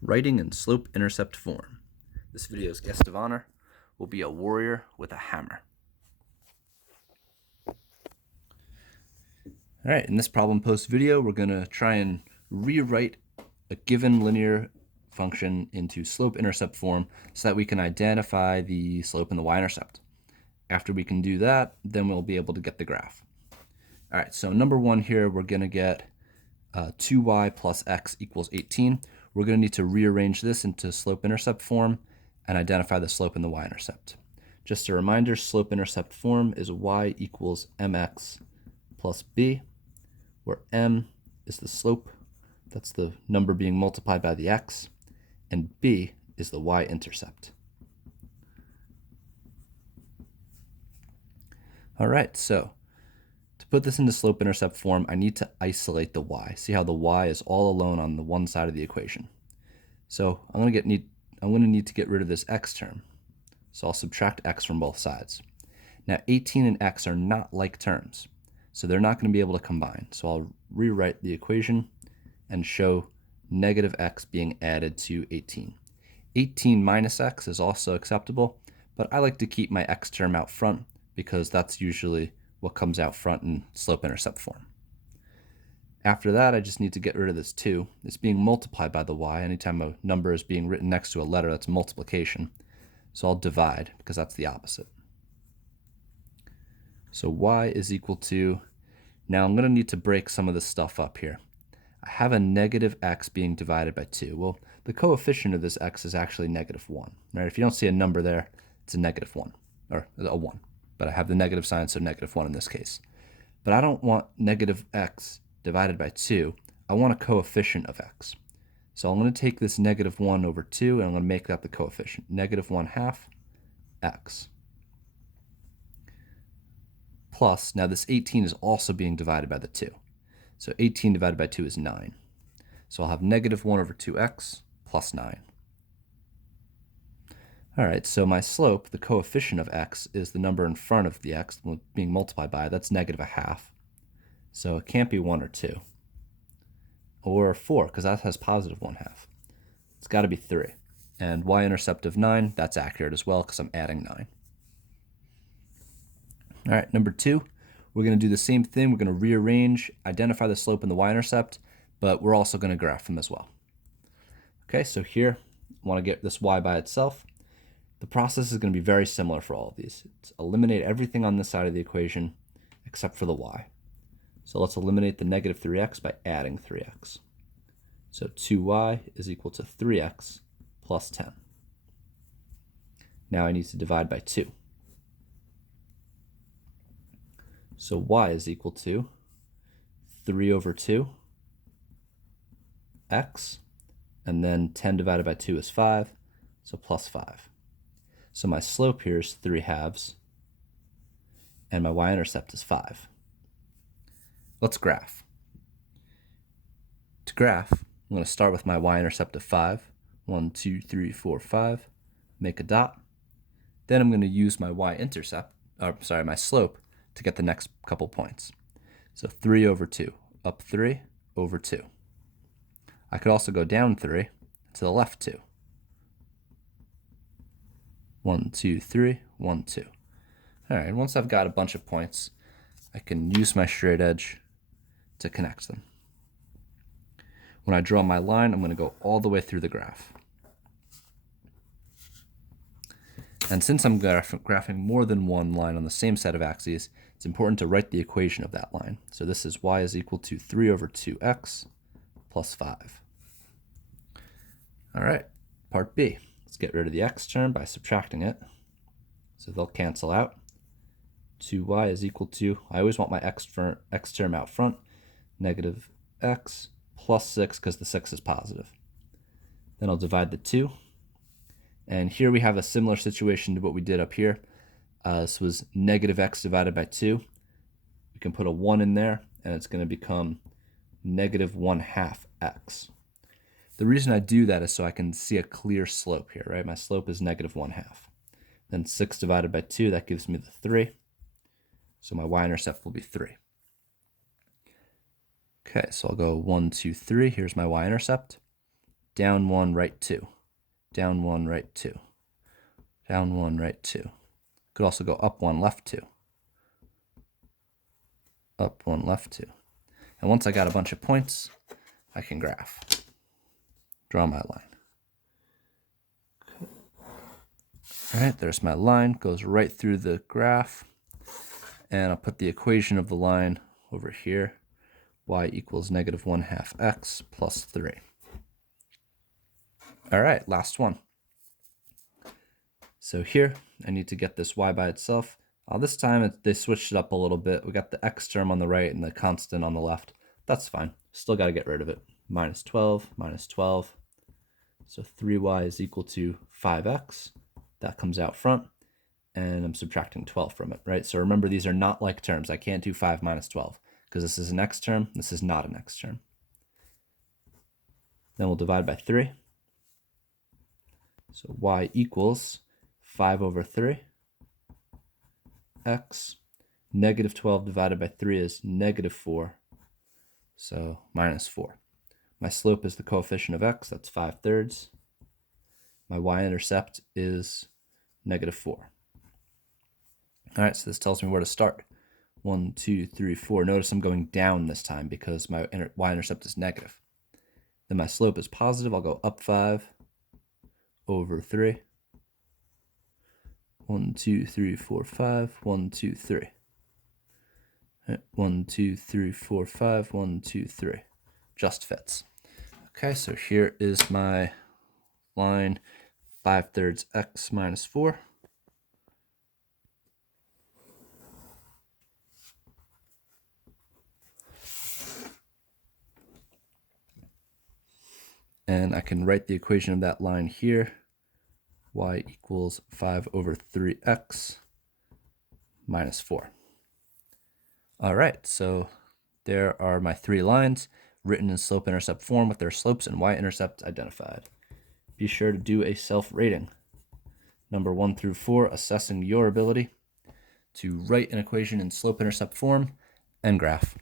Writing in slope-intercept form. This video's guest of honor will be a warrior with a hammer. All right, in this problem post video, we're going to try and rewrite a given linear function into slope-intercept form so that we can identify the slope and the y-intercept. After we can do that, then we'll be able to get the graph. All right, so number one here, we're going to get 2y plus x equals 18. We're going to need to rearrange this into slope-intercept form and identify the slope and the y-intercept. Just a reminder, slope-intercept form is y equals mx plus b, where m is the slope, that's the number being multiplied by the x, and b is the y-intercept. All right, so to put this into slope-intercept form, I need to isolate the y. See how the y is all alone on the one side of the equation. So I'm going to need to get rid of this x term. So I'll subtract x from both sides. Now 18 and x are not like terms, so they're not going to be able to combine. So I'll rewrite the equation and show negative x being added to 18. 18 minus x is also acceptable, but I like to keep my x term out front because that's usually what comes out front in slope-intercept form. After that, I just need to get rid of this 2. It's being multiplied by the y. Anytime a number is being written next to a letter, that's multiplication. So I'll divide because that's the opposite. So y is equal to, now I'm going to need to break some of this stuff up here. I have a negative x being divided by 2. Well, the coefficient of this x is actually negative 1. Right? If you don't see a number there, it's a negative 1, or a 1. But I have the negative sign, so negative 1 in this case. But I don't want negative x divided by 2. I want a coefficient of x. So I'm going to take this negative 1 over 2, and I'm going to make that the coefficient. Negative 1/2 x. Plus, now this 18 is also being divided by the 2. So 18 divided by 2 is 9. So I'll have negative 1 over 2x plus 9. All right, so my slope, the coefficient of x, is the number in front of the x being multiplied by. That's negative 1/2. So it can't be 1 or 2. Or 4, because that has positive 1/2. It's got to be 3. And y-intercept of 9, that's accurate as well because I'm adding 9. All right, number 2, we're going to do the same thing. We're going to rearrange, identify the slope and the y-intercept, but we're also going to graph them as well. Okay, so here, I want to get this y by itself. The process is going to be very similar for all of these. It's eliminate everything on this side of the equation except for the y. So let's eliminate the negative 3x by adding 3x. So 2y is equal to 3x plus 10. Now I need to divide by 2. So y is equal to 3 over 2 x, and then 10 divided by 2 is 5, so plus 5. So my slope here is 3/2, and my y-intercept is 5. Let's graph. To graph, I'm going to start with my y-intercept of 5. 1, 2, 3, 4, 5. Make a dot. Then I'm going to use my my slope to get the next couple points. So 3 over 2, up 3 over 2. I could also go down 3 to the left 2. 1, 2, 3, 1, 2. All right, once I've got a bunch of points, I can use my straight edge to connect them. When I draw my line, I'm going to go all the way through the graph. And since I'm graphing more than one line on the same set of axes, it's important to write the equation of that line. So this is y is equal to 3 over 2x plus 5. All right, part B. Let's get rid of the x term by subtracting it. So they'll cancel out. 2y is equal to, I always want my x term out front, negative x plus 6 because the 6 is positive. Then I'll divide the 2. And here we have a similar situation to what we did up here. This was negative x divided by 2. We can put a 1 in there, and it's going to become negative 1/2 x. The reason I do that is so I can see a clear slope here, right? My slope is negative 1/2. Then 6 divided by 2, that gives me the 3. So my y-intercept will be 3. Okay, so I'll go 1, 2, 3. Here's my y-intercept. down 1, right 2, down 1, right 2, down 1, right 2. Could also go up 1, left 2, up 1, left 2. And once I got a bunch of points, I can graph. Draw my line. All right, there's my line, goes right through the graph. And I'll put the equation of the line over here. Y equals negative 1/2 x plus 3. All right, last one. So here, I need to get this y by itself. This time, they switched it up a little bit. We got the x term on the right and the constant on the left. That's fine. Still got to get rid of it. Minus 12, minus 12. So 3y is equal to 5x. That comes out front. And I'm subtracting 12 from it, right? So remember, these are not like terms. I can't do 5 minus 12 because this is an x term. This is not an x term. Then we'll divide by 3. So y equals 5 over 3 x. Negative 12 divided by 3 is negative 4. So minus 4. My slope is the coefficient of x. That's 5/3. My y-intercept is negative 4. All right, so this tells me where to start. 1, 2, 3, 4. Notice I'm going down this time because my y-intercept is negative. Then my slope is positive. I'll go up 5 over 3. 1, 2, 3, 4, 5. 1, 2, 3. 1, 2, 3, 4, 5. 1, 2, 3. Just fits. Okay, so here is my line 5/3 x minus 4. And I can write the equation of that line here. Y equals 5 over 3x minus 4. All right, so there are my 3 lines written in slope-intercept form with their slopes and y-intercepts identified. Be sure to do a self-rating. Number 1 through 4, assessing your ability to write an equation in slope-intercept form and graph.